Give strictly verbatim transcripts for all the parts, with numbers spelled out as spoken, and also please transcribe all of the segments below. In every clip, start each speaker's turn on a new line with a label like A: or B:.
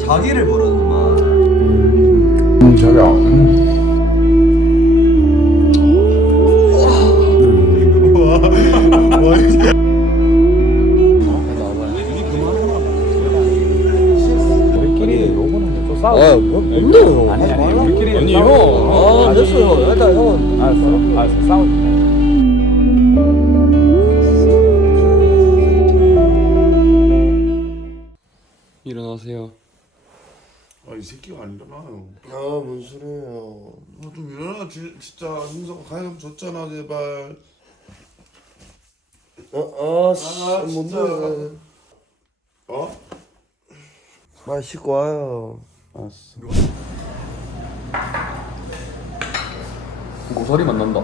A: 자기를 부르는 말.
B: 음, 자기야. 음. 우리끼리 요거는 또 싸우.
A: 아, 뭐, 뭔데요?
B: 아니
A: 하지
B: 아니
A: 말라고.
B: 우리끼리
A: 아니,
B: 싸우.
A: 형. 아, 됐어요. 일단 형은.
B: 알았어. 알았어. 싸우지.
C: 일어나세요.
D: 아, 이 새끼가 안 일어나요.
A: 아, 뭔 소리예요?
D: 아, 좀 일어나. 지, 진짜 윤석 가염 줬잖아, 제발.
A: 어, 아, 씨,
D: 아,
A: 뭔데?
D: 어?
A: 빨리 씻고 와요.
B: 알았어.
C: 고사리 만난다.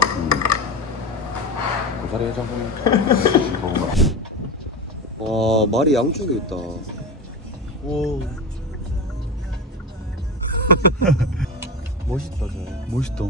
B: 고사리 해장국에.
A: 와, 말이 양쪽에 있다. 오. 멋있다, 저.
B: 멋있다.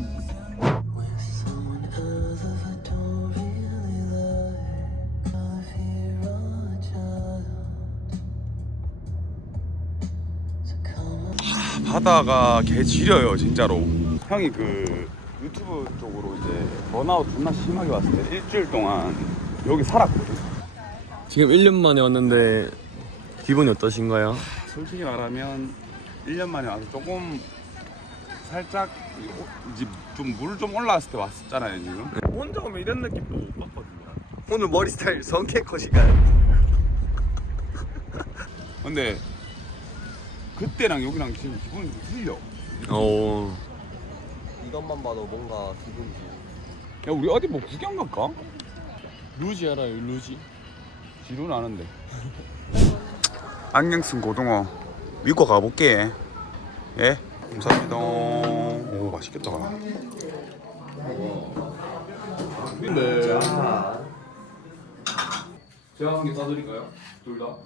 B: 바다가 개 지려요 진짜로. 형이 그 유튜브 쪽으로 이제 번아웃 존나 심하게 왔을 때 일주일 동안 여기 살았거든.
C: 지금 일 년 만에 왔는데 기분이 어떠신가요?
B: 솔직히 말하면 일 년 만에 와서 조금 살짝 이제 좀 물 좀 올라왔을 때 왔었잖아요 지금. 혼자 오면 이런 느낌도 못 봤거든요.
A: 오늘 머리 스타일 성캐컷인가요?
B: 근데 그때랑 여기랑 지금 기분이 좀 틀려.
C: 어.
A: 이것만 봐도 뭔가 기분이
B: 야 우리 어디 뭐 구경 갈까?
C: 루지 알아요, 루지?
B: 지루는 아는데. 안경 쓴 고등어 믿고 가볼게. 예? 감사합니다. 오 맛있겠다.
C: 근데 제가 한 개 사드릴까요? 둘 다?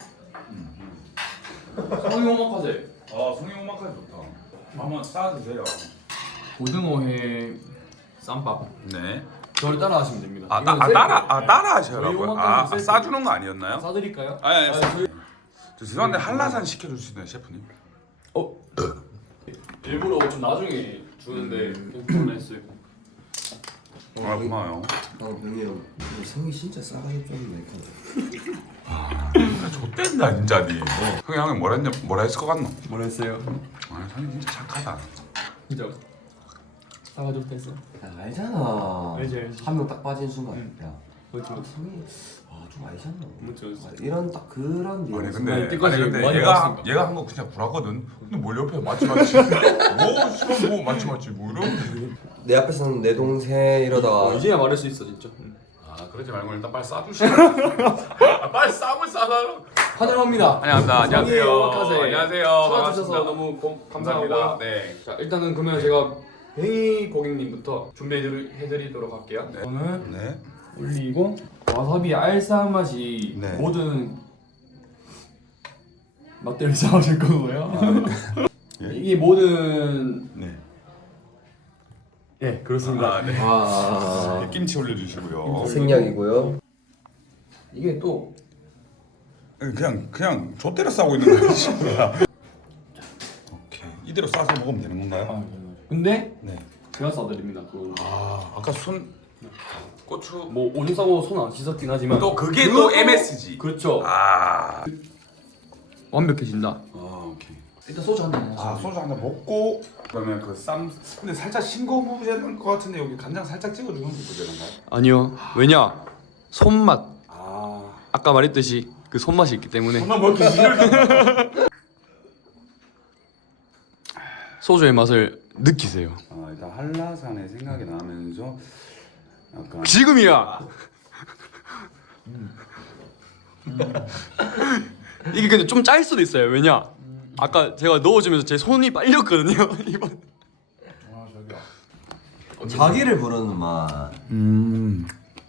C: 성형 오마카세.
B: 아 성형 오마카세 좋다. 한번 싸주세요.
C: 고등어회 쌈밥.
B: 네.
C: 저를 따라 하시면 됩니다.
B: 아, 따,
C: 이건
B: 아
C: 세트.
B: 따라 아 따라
C: 저희
B: 하셔라고요.
C: 오마카세
B: 아, 아
C: 세트.
B: 싸주는 거 아니었나요?
C: 사드릴까요?
B: 아, 예, 싸-
C: 저희...
B: 저 죄송한데 한라산 시켜줄 수 있나요 셰프님?
C: 어? 일부러 좀 나중에 주는데 괜찮았어요.
B: 아 고마워요.
A: 아, 형님. 성이 진짜 싸가지 좀 내고.
B: 아 진짜 좆된다 진짜 니. 형이 형이 뭐라 했냐 뭐라 했을 것 같노?
C: 뭐라 했어요?
B: 아 형이 진짜 착하다.
C: 진짜 싸가지 못했어.
A: 야, 알잖아.
C: 알지, 알지.
A: 한 명 딱 빠진 순간.
C: 응.
A: 야,
C: 그렇죠.
A: 성이 아, 좀 알잖아.
C: 뭐죠?
A: 아, 이런 딱 그런
B: 아니
A: 뉘앙스.
B: 근데
C: 아니,
B: 아니
C: 끝까지
B: 근데
C: 많이
B: 얘가
C: 왔으니까.
B: 얘가 한 거 진짜 불하거든. 근데 뭘 옆에 맞지 맞지. 뭐 씨발 뭐 맞지 맞지 뭐 이런.
A: 내 앞에서는 내 동생 이러다가
C: 어, 이제야 말할 수 있어 진짜.
B: 아 그러지 말고 일단 빨리 싸주시오. 아, 빨리 쌈을 싸달라.
C: 환영합니다.
B: 안녕하십니다. 안녕하세요.
C: 성의 오마카세.
B: 안녕하세요.
C: 찾아주셔서
B: 반갑습니다.
C: 너무 고,
B: 감사합니다.
C: 감사하고.
B: 네.
C: 자 일단은 그러면 제가 뱅이 고객님부터 준비해드리도록 할게요.
B: 네.
C: 저는
B: 네.
C: 올리고 와사비 알싸한 맛이
B: 네.
C: 모든 맛들을 잡아줄 거고요.
B: 예?
C: 이게 모든
B: 네.
C: 예 그렇습니다.
B: 아, 네.
A: 아,
B: 김치 올려주시고요.
A: 생략이고요.
C: 이게 또
B: 그냥 그냥 좆대로 싸고 있는 거예요 지금. 오케이. 이대로 싸서 먹으면 되는 건가요?
C: 아, 근데
B: 네.
C: 제가 싸드립니다. 그
B: 아 아까 손 고추
C: 뭐 오줌 싸고 손 안 씻었긴 하지만
B: 또 그게
C: 그것도-
B: 또 엠에스지.
C: 그렇죠.
B: 아.
C: 완벽해진다.
B: 아 오케이.
C: 일단 소주 한 잔.
B: 아 소주 한 잔 먹고 그러면 그 쌈 근데 살짝 싱거워 보이는 것 같은데 여기 간장 살짝 찍어주는 게 되는가요?
C: 아니요. 왜냐? 손맛.
B: 아
C: 아까 말했듯이 그 손맛이 있기 때문에
B: 정말 뭐 이렇게 지를
C: 소주의 맛을 느끼세요.
B: 아 일단 한라산의 생각이 나면서 약간
C: 지금이야. 이게 근데 좀 짤 수도 있어요. 왜냐? 아까 제가 넣어주면서 제 손이 빨렸거든요. 이번.
B: 아 저기야.
A: 자기를 부르는 말.
B: 음.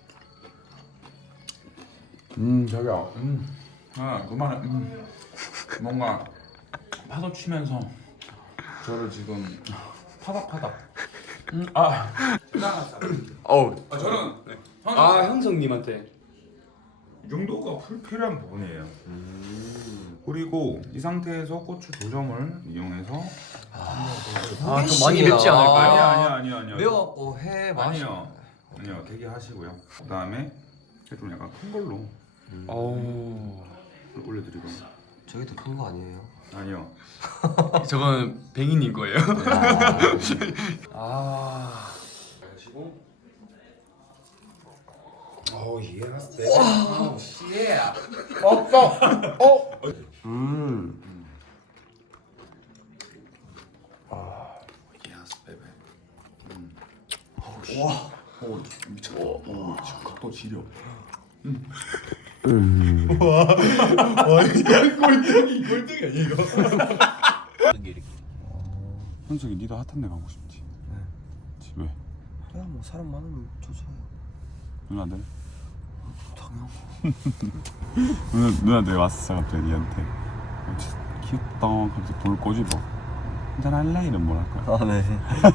B: 음 자기야. 음. 아 그만해. 음. 뭔가 파도 치면서 저를 지금 파닥파닥. 음. 아.
C: 어우.
B: 아 저는
C: 아 형성님한테.
B: 이 정도가 풀 필요한 부분이에요.
A: 음.
B: 그리고 이 상태에서 고추 두 점을 이용해서
C: 아, 좀 많이 맵지 않을까요?
B: 아니야 아니야 아니야 아니야
A: 매워갖고 해 맛이.
B: 아니요 아니요 되게 하시고요. 그 다음에 좀 약간 큰 걸로
C: 오.
B: 올려드리고
A: 저게 더 큰 거 아니에요?
B: 아니요
C: 저건 뱅이님 거예요.
A: 아.
B: 하시고
A: 오 예.
B: 와
A: 씨.
B: 없어 어
A: 음.
B: 예스 베베 와 오, 미쳤다. 오, 지금 각도 지려. 현석이 니도 핫한 데 가고 싶지? 네. 왜?
A: 그냥 뭐 사람 많으면 좋죠.
B: 누나들?
A: 당연.
B: 누나, 누나들 왔어 갑자기 니한테 어, 진짜 귀엽다 하면서 돌 꼬집어 한잔 할래? 이런 뭐랄까
A: 아 네.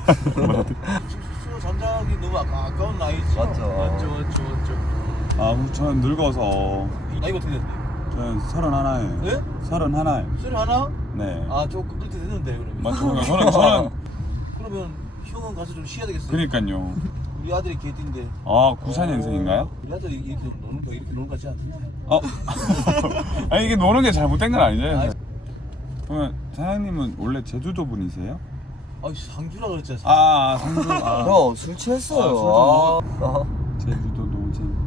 D: 술 잔장하기 너무 아까, 아까운 나이죠.
A: 맞죠.
C: 맞죠 맞죠 맞죠.
B: 아 그럼 저는 늙어서
D: 나이가 어떻게 됐는데?
B: 저는 서른 하나에
D: 네?
B: 서른 하나에
D: 술 하나?
B: 네
D: 아, 저 그렇게 됐는데 그러면.
B: 맞죠 저는 저는
D: 그러면 형은 가서 좀 쉬어야 되겠어요.
B: 그러니까요
D: 우리 아들이 개띠인데
B: 아 구사년생인가요?
D: 우리 아들이 이렇게 노는 거 이렇게 노는 거 같지 않던데.
B: 어? 아니 이게 노는 게 잘못된 건 아니잖아요. 그러면 사장님은 원래 제주도 분이세요?
D: 아, 상주라 그랬잖아.
B: 아, 아 상주. 아.
A: 형 술 취했어요.
B: 아, 술 좀
A: 아.
B: 제주도 노잼.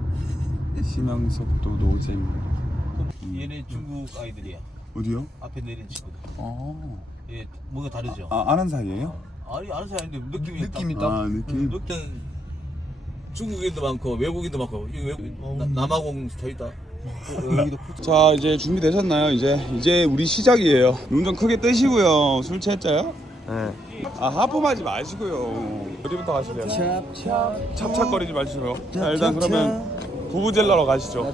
B: 심양석도 노잼.
D: 얘네 중국 아이들이야.
B: 어디요?
D: 앞에 내린 친구들.
B: 어.
D: 얘 뭔가 다르죠?
B: 아 아는 사이예요?
D: 아니 아는 사람인데 느낌이
A: 느낌이
D: 딱-
A: 딱-
B: 아 느낌.
D: 느낌 중국인도 많고 외국인도 많고 이 외국 나- 남아공 저 있다. 여기도
B: 자 이제 준비 되셨나요? 이제 이제 우리 시작이에요. 눈 좀 크게 뜨시고요. 술 취했자요?
A: 네.
B: 아 하품하지 마시고요. 어디부터 가실래요?
A: 찹찹.
B: 찹찹거리지 마시고요. 자 일단 그러면 부부젤라로 가시죠.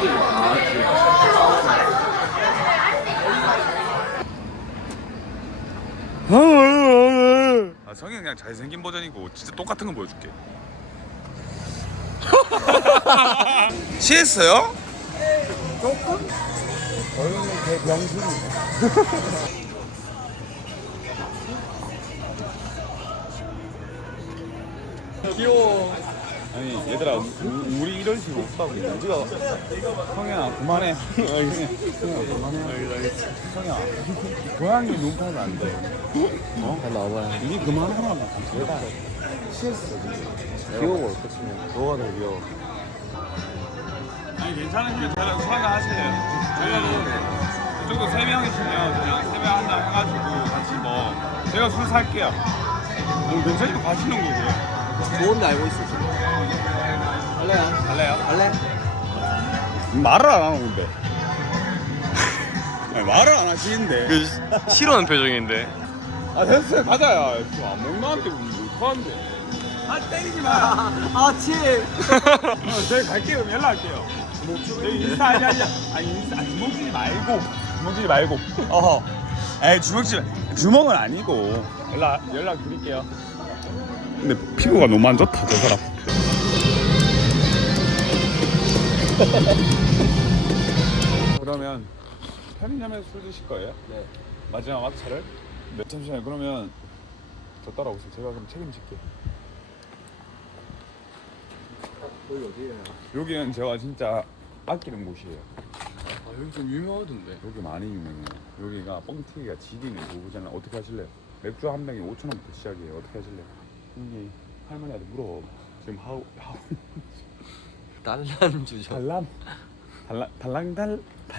B: 아 성이 그냥 잘생긴 버전이고 진짜 똑같은 거 보여줄게. 취했어요? 조금? 저희는 대병신이네.
C: 귀여워.
B: 아니 얘들아 우- 우리 이런 식으로 없다고 우리가 성현아 그만해. 성현아 그만해. 성현아 고양이 눈 파면 안 돼. 어?
A: 잘 나와봐요.
B: 이게 그만하라고 제발. 취했어 지금.
A: 귀여워 어떡해. 너가 더 귀여워.
B: 아니 괜찮은 괜찮은 술 한잔 하실래요? 저희 이쪽도 세 명이시면 그냥 세 명 한잔 해가지고 같이 뭐 제가 술 살게요. 뭐 괜찮으면 가시는 거고요.
A: 좋은데 알고 있어 지금. 할래요?
B: 갈래요?
A: 할래?
B: 말을 안 하는 건데. 아니, 말을 안 하시는데.
C: 그 싫어하는 표정인데.
B: 아 됐어요 가자야. 지금 안 먹나한테 못하는데. 아 때리지 마.
A: 아 칠.
B: 어, 저희 갈게요. 그럼 연락할게요. 저희 인스타 아니 아니 아니 인스타 아, 주먹질 말고 주먹질 말고. 어허. 에이 주먹질 주먹은 아니고 연락 연락 드릴게요. 근데 피부가 너무 안 좋다 저 사람. 그러면 편의점에서 술 드실 거예요?
A: 네.
B: 마지막 막차를? 네. 잠시만요. 그러면 저 따라오세요. 제가 그럼 책임질게요.
A: 여기 어디예요?
B: 여기는 제가 진짜 아끼는 곳이에요.
C: 아 여기 좀 유명하던데.
B: 여기 많이 유명해요. 여기가 뻥튀기가 지리는 고부잖아. 어떻게 하실래요? 맥주 한 병에 오천 원부터 시작이에요. 어떻게 하실래요? 여기 할머니한테 물어. 지금 하우 하우
A: 달란 주죠.
B: 달람 달랑 달랑 달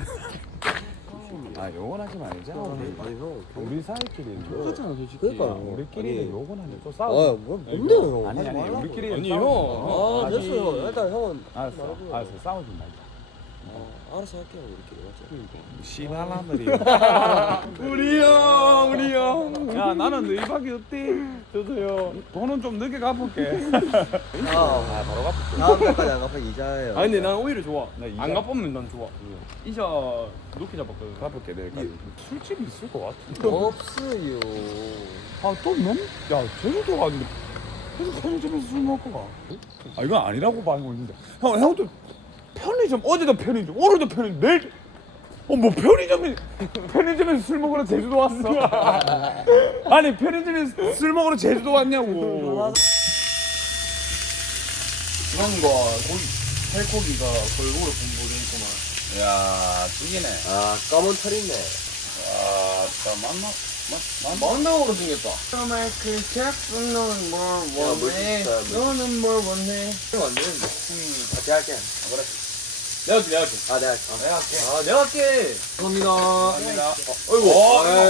B: 아 요건 하지 말자. 우리,
A: 아니 형.
B: 우리 사이끼리
C: 똑같잖아 솔직히.
A: 그러니까요.
B: 우리끼리는
A: 아니,
B: 요건 하지 또
A: 아,
B: 싸우.
A: 뭐 뭔데요 형?
B: 아니
A: 하지
B: 아니
A: 말라고.
B: 우리끼리
C: 아니,
B: 싸우지
C: 형.
B: 마.
A: 아 됐어요. 일단 형은
B: 알았어
A: 말고요.
B: 알았어 싸우지 말자.
A: 어, 알아서 할게요 우리끼리 맞죠?
B: 씨발라들이 우리 형 우리 형야 나는 너희밖에 없디 저도요 돈은 좀 늦게 갚을게
A: 아
B: 바로 갚을게
A: 다음 달까지 안 갚으면 이자예요.
C: 아니 근데 난 오히려 좋아.
B: 나 이자-
C: 안 갚으면 난 좋아. 이자 높게 잡았거든.
B: 갚을게 내일까지 술집이 있을 것 같은데
A: 없어요.
B: 아또넘야 제주도 가는데 계속 편의점에서 술 먹고 가아 이건 아니라고 봐는 있는데 형 형도 편의점 어제도 편의점 오늘도 편의점 내일 어 뭐 편의점에 편의점에서 술 먹으러 제주도 왔어. 아니 편의점에서 술 먹으러 제주도 왔냐고.
C: 중앙과 고기 살코기가 골고루 분포돼 있구만.
B: 야 죽이네.
A: 아 검은 털 있네.
B: 아따 만나 만
C: 만당으로 생겼다. 정말 그 잭슨은 뭘 원해?
A: 멋있다,
C: 너는 뭘 원해?
A: 이거 안 되는데. 같이 할게.
B: 그래. 내가 할게, 내가 할게.
A: 아 내가 할게.
B: 내가 할게.
C: 아 내가 할게. 감사합니다.
B: 감사합니다.
C: 어이구.
B: 어,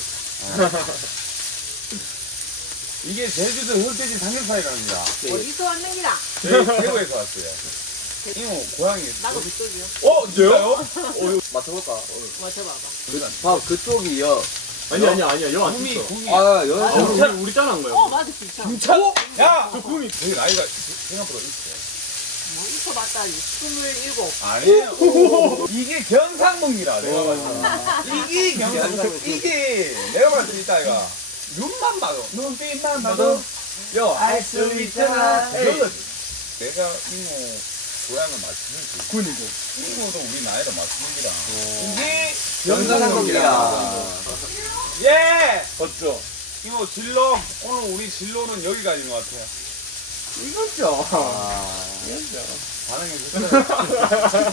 B: 이게 제주도 흑돼지 삼겹살이랍니다.
E: 어디서 왔는 기라?
B: 저희 대구에서 왔어요. 이모 고향이
E: 나도 그쪽이요.
B: 어 진짜요?
A: 맡아볼까?
E: 맞춰봐봐.
A: 아 그쪽이요.
C: 아니 아니 아니야. 여안
B: 구미
C: 쳤어.
B: 구미.
A: 아 연.
C: 아, 우리 짠 우리 짠한 거야.
E: 어, 맞아, 진짜.
B: 진짜? 야, 저 구미 되게 나이가 생각보다 있어요.
E: 뭐, 있어봤다니. 스물일곱.
B: 아니에요. 이게 경상북이라 내가 봤을 때. 이게 경상북. 이게 내가 봤을 때 있다 이가. 눈만 봐도 눈빛만 봐도
A: 알 수 있잖아.
B: 그거지. 내가 이모 고향을 맞추는지. 그니고 이모도 우리 나이를 맞추는지라. 이게
A: 경상북이야.
B: 예. 맞죠. 이모 진로 오늘 우리 진로는 여기까지인 것 같아요.
C: 이거죠.
B: 반응해 주세요.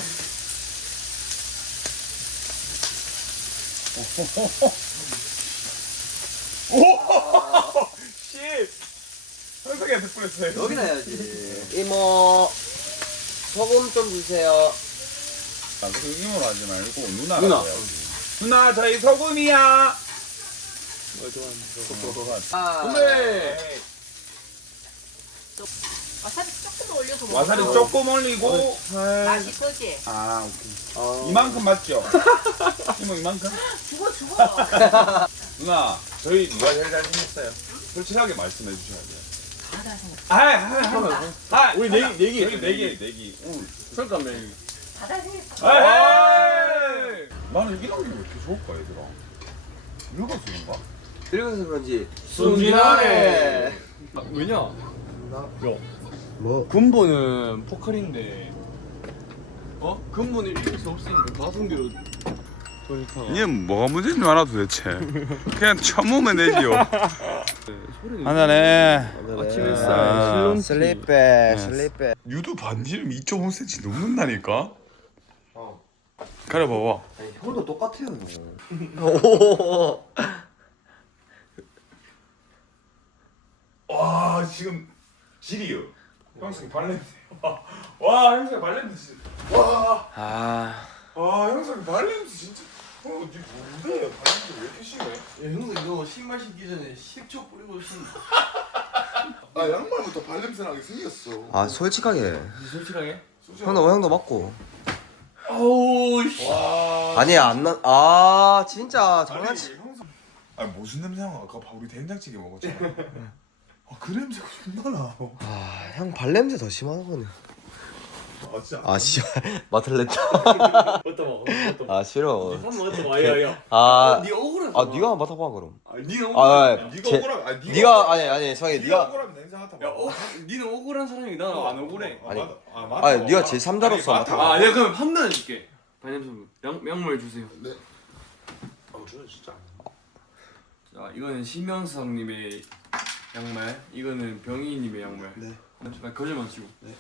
B: 오! 씨! 현석이한테 뿌렸어요.
A: 여기 놔야지. 이모 소금 좀 주세요.
B: 아, 그 이모로 하지 말고 누나라고
C: 누나.
B: 해야지. 누나 저희 소금이야.
A: 아.
C: 근데
E: 와사비 조금 더 올려서 먹어.
B: 와사비 조금 올리고.
E: 맛있어지?
B: 아 오케이.
A: 어.
B: 이만큼 맞죠? 이모 이만큼?
E: 죽어, 죽어.
B: 누나 저희 누가 제일 잘생겼어요? 솔직하게 말씀해 주셔야 돼요.
E: 다 잘생겼어.
B: 아, 아, 아, 아,
C: 우리 내기 내기
B: 저희 내기 내기. 오늘.
C: 잠깐만.
E: 다 잘생겼어.
B: 에이! 나는 이런 게 왜 이렇게 좋을까 얘들아? 늙어서 그런가?
A: 그래서 그런지
C: 순진하네. 아, 왜냐?
A: 뭐?
C: 군보는 포칼인데 어? 군보는 이길 수 없으니까 가성비로 그러니까
B: 이게 뭐가 문제인 줄 알아 도대체. 그냥 처음으면 되지요. 한잔해.
C: 아침 햇살
B: 아,
C: 실론티
A: 슬립백 슬립백.
B: 유도 반지름 이 점 오 센티미터 넘는다니까? 어. 가려봐봐.
A: 아니 형도 똑같아요.
B: 와 지금 질이요. 형수님 발냄새. 와 형수님 발냄새 진짜. 와.
A: 아.
B: 아 형수님 발냄새 진짜. 어, 니 뭔데? 발냄새 왜 이렇게 심해?
C: 야 형도 이거 신발 신기 전에 식초 뿌리고 신
F: 아 양말부터 발냄새 나게 생겼어.
A: 아 솔직하게.
C: 솔직하게?
A: 형도 형도 맞고.
C: 어우 씨
B: 와.
A: 아니 안 나. 아 진짜 장난치.
B: 아니, 형수. 아 무슨 냄새야? 아까 봐 우리 된장찌개 먹었잖아. 아 그 냄새가 존나 나.
A: 아형 발냄새 더 심하다 보네.
B: 아 진짜.
A: 아 씨발 맡을랬다.
C: 어떠 먹어? 어떠 먹어?
A: 아 싫어.
C: 한 번 어떠 먹어? 야야
A: 아.
C: 니 억울하잖아
A: 아 네가 맡아봐 그럼.
B: 아 니는
A: 아,
B: 억울해. 니가
A: 제-
B: 억울하면 아니 니가
A: 네가 아니 아니 성희
B: 니가
A: 네가
B: 억울하면 냄새 맡아 봐.
C: 야 어? 니는 억울한 사람이 나는 안 억울해
B: 아,
A: 아니,
B: 맞아. 아, 맞아.
A: 아니, 네가 제삼자로서
B: 아니,
A: 맡아.
C: 아 내가 그럼 판단해줄게 발냄새 양, 양말 주세요
F: 아 저는 진짜.
C: 자 이거는 심영석님의 양말 이거는 병희님의 양말 네 나 거짓말 치고 네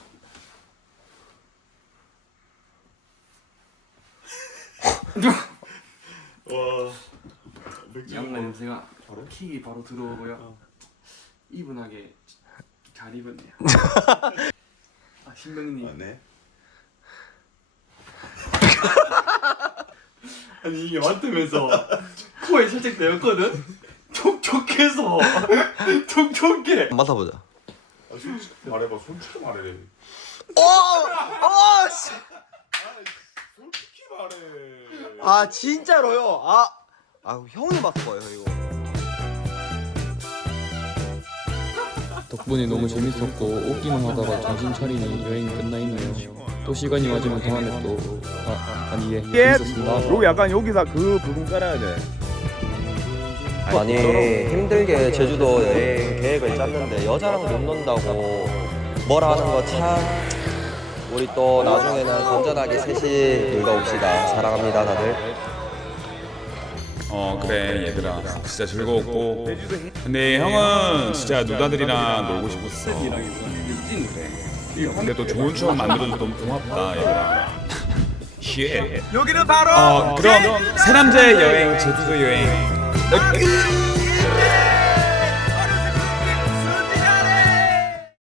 B: 와.
C: 양말 냄새가 킥이 바로 들어오고요 이분하게 잘 입었네요 아 신병님
B: 네.
C: 아니 이게 맡으면서 코에 살짝 내었거든? 촉촉해서 촉촉해
A: 맡아보자.
B: 아, 솔직히 말해봐. 솔직히 말해.
A: 어! 어! 씨.
B: 솔직히 말해.
A: 아 진짜로요? 아, 아 형이 맡아봐요 이거.
G: 덕분에 너무 재밌었고 웃기만 하다가 정신 차리니 여행이 끝나 있네요. 또 시간이 맞으면 다음에 또 아, 아니 예 재밌었습니다.
B: 요 약간 여기다 그 부분 깔아야 돼.
A: 아니 힘들게 제주도 여행 계획을 짰는데 여자랑 못 논다고 뭘 하는 거 참
H: 우리 또 나중에는 건전하게 셋이 놀다 옵시다. 사랑합니다 다들.
B: 어 그래 얘들아 진짜 즐거웠고 근데 형은 진짜 누나들이랑 놀고 싶었어. 근데 또 좋은 추억 만들어줘서 너무 고맙다 얘들아. 여기는 바로 어 그럼 세 남자의 여행 제주도 여행